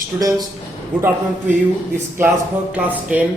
Students, good afternoon to you. This class for class 10.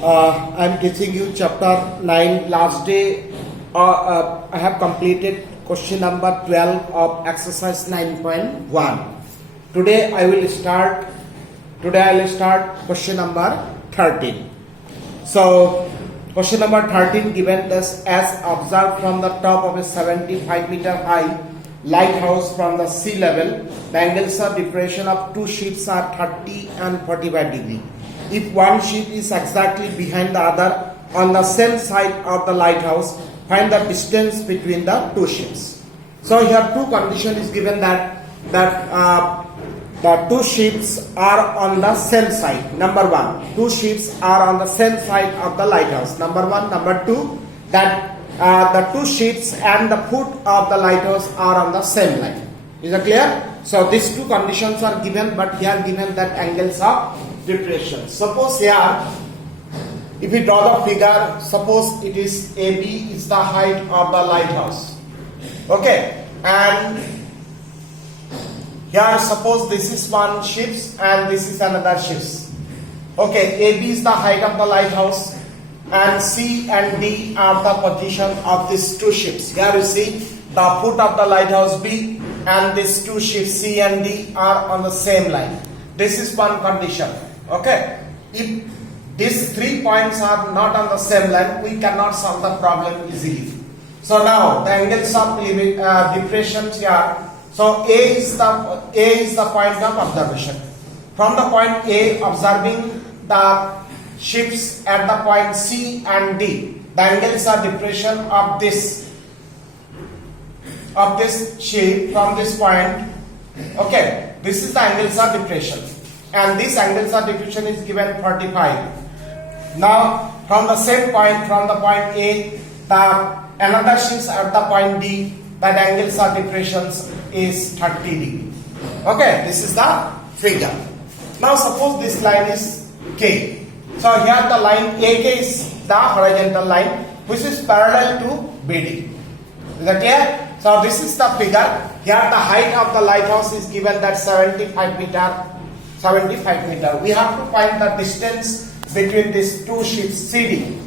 I am teaching you chapter 9. Last day I have completed question number 12 of exercise 9.1. Today I will start question number 13. So question number 13 given this as observed from the top of a 75-meter high lighthouse from the sea level, the angles of depression of two ships are 30 and 45 degrees. If one ship is exactly behind the other on the same side of the lighthouse, find the distance between the two ships. So here two conditions is given that the two ships are on the same side. Number one, two ships are on the same side of the lighthouse. Number one. Number two, that the two ships and the foot of the lighthouse are on the same line. Is it clear? So these two conditions are given, but here given that angles of depression. Suppose here, if we draw the figure, suppose it is AB is the height of the lighthouse. Okay, and here suppose this is one ship and this is another ship. Okay, AB is the height of the lighthouse and C and D are the position of these two ships. Here you see the foot of the lighthouse B and these two ships C and D are on the same line. This is one condition. Okay, if these 3 points are not on the same line, we cannot solve the problem easily. So now the angles of depression here. So A is the point of observation. From the point A, observing the ships at the point C and D, the angles of depression of this ship from this point. Okay, this is the angles of depression, and this angles of depression is given 45. Now from the same point, from the point A, another ships at the point D, that angles of depression is 30 degree. Okay, this is the figure. Now suppose this line is K. So here the line AK is the horizontal line which is parallel to BD. Is that clear? So this is the figure. Here the height of the lighthouse is given that 75 meter. We have to find the distance between these two ships, CD.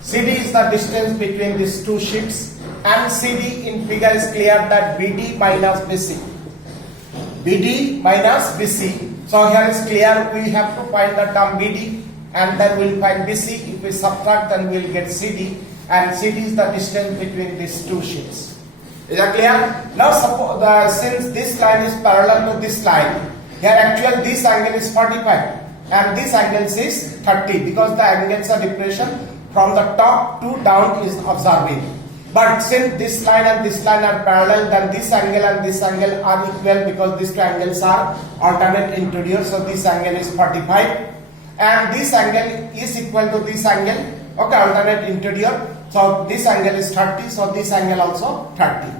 CD is the distance between these two ships, and CD in figure is clear that BD minus BC. BD minus BC. So here is clear, we have to find the term BD and then we'll find BC. If we subtract, then we'll get CD, and CD is the distance between these two ships. Is that clear? Now suppose since this line is parallel to this line, here actually this angle is 45 and this angle is 30 because the angles of depression from the top to down is observing. But since this line and this line are parallel, then this angle and this angle are equal because these two angles are alternate interior. So this angle is 45 and this angle is equal to this angle. Okay, alternate interior. So this angle is 30. So this angle also 30.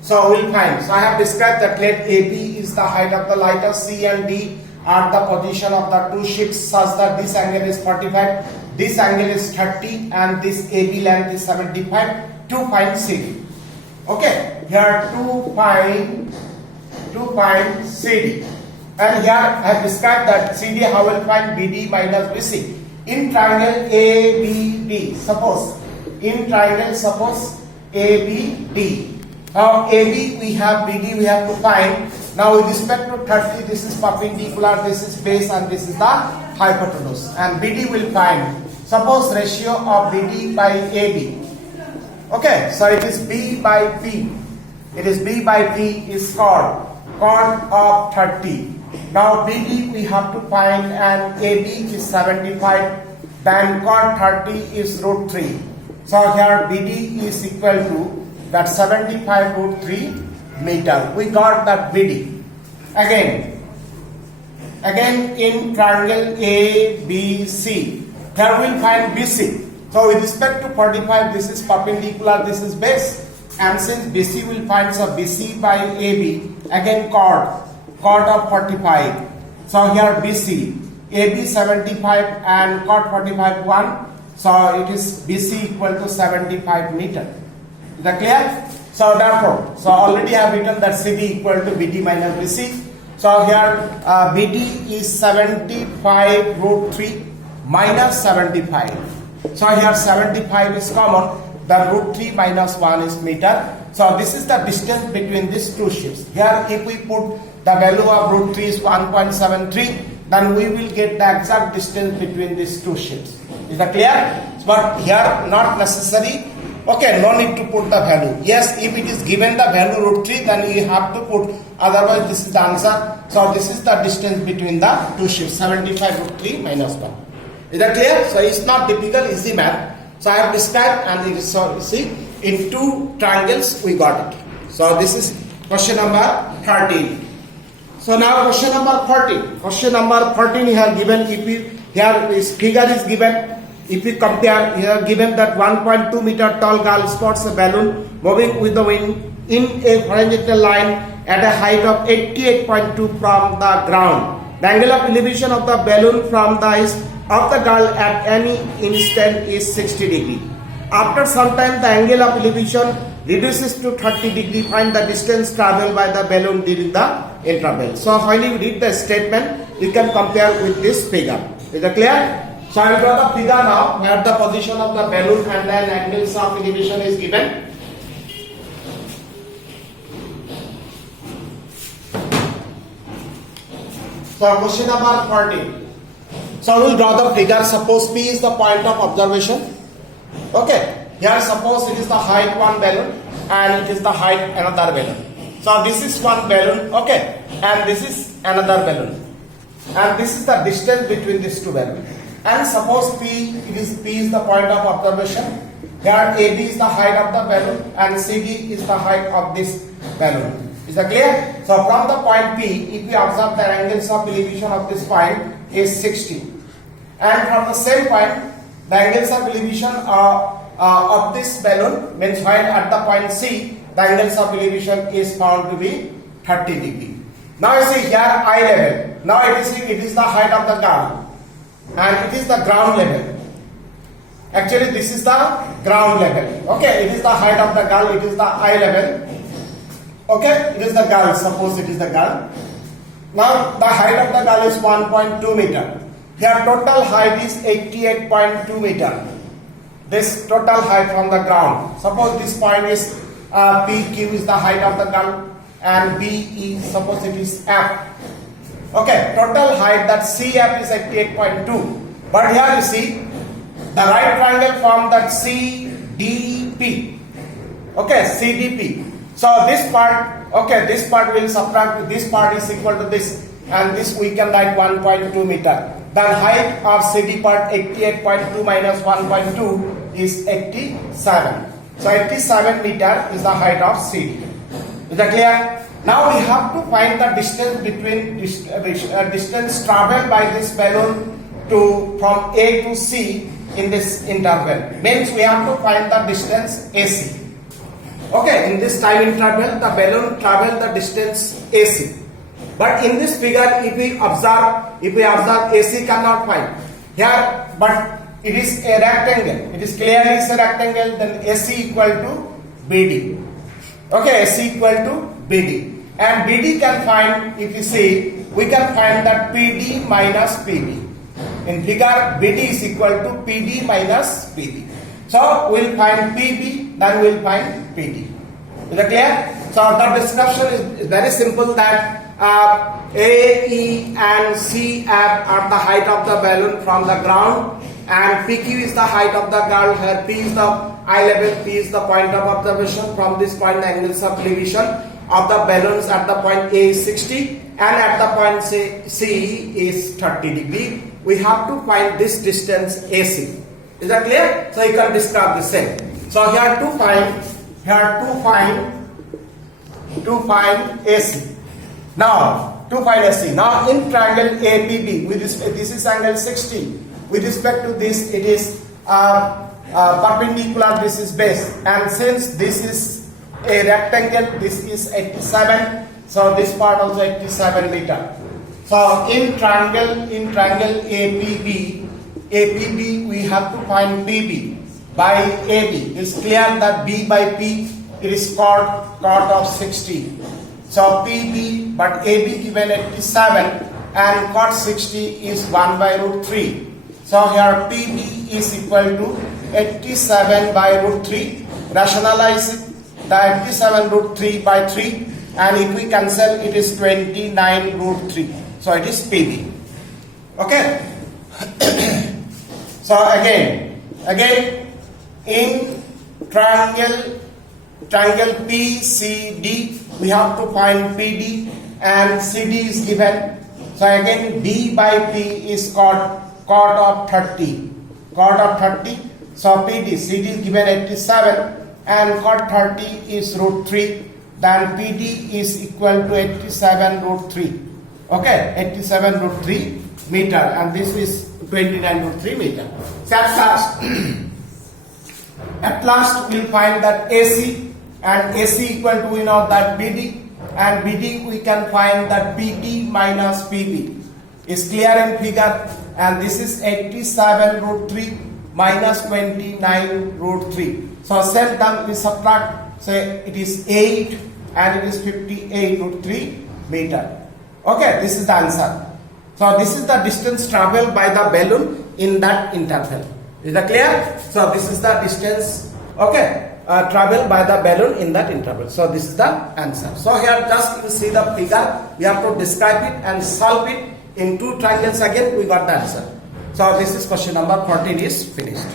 So we'll find. So I have described that let AB is the height of the lighthouse, C and D are the position of the two ships such that this angle is 45, this angle is 30 and this AB length is 75. To find CD. Okay, here to find CD, and here I have described that CD how will find BD minus BC. In triangle ABD, suppose ABD. Now AB we have, BD we have to find. Now with respect to 30, this is perpendicular, this is base, and this is the hypotenuse, and BD will find. Suppose ratio of BD by AB. Okay, so it is B by P. It is B by P is chord of 30. Now BD we have to find, and AB is 75. Then chord 30 is root 3. So here BD is equal to that 75 root 3 meter. We got that BD. Again in triangle ABC, here we'll find BC. So with respect to 45, this is perpendicular, this is base, and since BC will find, so BC by AB, again chord of 45. So here BC, AB 75 and chord 45 1, so it is BC equal to 75 meter. Is that clear? So therefore, so already I have written that CD equal to BD minus BC. So here BD is 75 root 3 minus 75. So here 75 is common. The root 3 minus 1 is meter. So this is the distance between these two ships. Here if we put the value of root 3 is 1.73, then we will get the exact distance between these two ships. Is that clear? But here not necessary. Okay, no need to put the value. Yes, if it is given the value root 3, then you have to put, otherwise this is the answer. So this is the distance between the two ships, 75 root 3 minus 1. Is that clear? So it's not difficult, easy math. So I have described, and it is, so see, in two triangles we got it. So this is question number 13. So now question number 14. Question number 14 here given, if we, here this figure is given. If we compare, here given that 1.2 meter tall girl spots a balloon moving with the wind in a horizontal line at a height of 88.2 from the ground. The angle of elevation of the balloon from the eyes of the girl at any instant is 60 degree. After some time, the angle of elevation reduces to 30 degree. Find the distance traveled by the balloon during the interval. So when you read the statement, you can compare with this figure. Is that clear? So I will draw the figure now where the position of the balloon and then angles of elevation is given. So question number 14. So we will draw the figure. Suppose P is the point of observation. Okay. Here suppose it is the height one balloon and it is the height another balloon. So this is one balloon. Okay. And this is another balloon. And this is the distance between these two balloons. And suppose P is the point of observation. Here AB is the height of the balloon and CD is the height of this balloon. Is that clear? So from the point P, if we observe the angles of elevation of this point is 60. And from the same point, the angles of elevation of this balloon means while at the point C, the angles of elevation is found to be 30 degree. Now you see here eye level. Now it is the height of the girl. And it is the ground level. Actually this is the ground level. Okay, it is the height of the girl, it is the eye level. Okay, it is the girl, suppose it is the girl. Now the height of the girl is 1.2 meter. Here total height is 88.2 meter. This total height from the ground. Suppose this point is PQ is the height of the girl and B is, suppose it is F. Okay, total height that CF is 88.2. But here you see the right triangle form that CDP. Okay, CDP. So this part, okay, this part will subtract, this part is equal to this, and this we can write 1.2 meter. Then height of CD part 88.2 minus 1.2 is 87. So 87 meter is the height of CD. Is that clear? Now we have to find the distance between distance traveled by this balloon to from A to C in this interval. Means we have to find the distance AC. Okay, in this time interval, the balloon traveled the distance AC. But in this figure, if we observe AC cannot find here, but it is a rectangle. It is clearly a rectangle. Then AC equal to BD. Okay, AC equal to BD. And BD can find, if you see, we can find that PD minus PB. In figure, BD is equal to PD minus PB. So we'll find PB, then we'll find PD. Is that clear? So the description is very simple that A, E and C are the height of the balloon from the ground, and PQ is the height of the girl. Here P is the eye level, P is the point of observation. From this point, the angles of elevation of the balloons at the point A is 60 and at the point C is 30 degree. We have to find this distance AC. Is that clear? So you can describe the same. So here to find AC. Now to find AC. Now in triangle APB, with this is angle 60. With respect to this, it is perpendicular. This is base, and since this is a rectangle, this is 87. So this part also 87 meter. So in triangle APB, we have to find PB by AB. It's clear that B by P it is cot of 60. So PB, but AB given 87 and cot 60 is 1 by root 3. So here PB is equal to 87 by root 3. Rationalize it, the 87 root 3 by 3, and if we cancel it is 29 root 3. So it is PB. Okay. So again in triangle PCD we have to find PD and CD is given. So again B by P is cot of 30. So PD, CD is given 87 and cot 30 is root 3. Then PD is equal to 87 root 3. Okay, 87 root 3 meter, and this is 29 root 3 meter. So at last we'll find that AC, and AC equal to, we know that BD, and BD we can find that PD minus PB is clear in figure, and this is 87 root 3 minus 29 root 3. So same done, we subtract, say it is 8 and it is 58 root 3 meter. Okay, this is the answer. So this is the distance traveled by the balloon in that interval. Is that clear? So this is the distance, okay, traveled by the balloon in that interval. So this is the answer. So here just you see the figure, we have to describe it and solve it in two triangles again, we got the answer. So this is question number 14 is finished.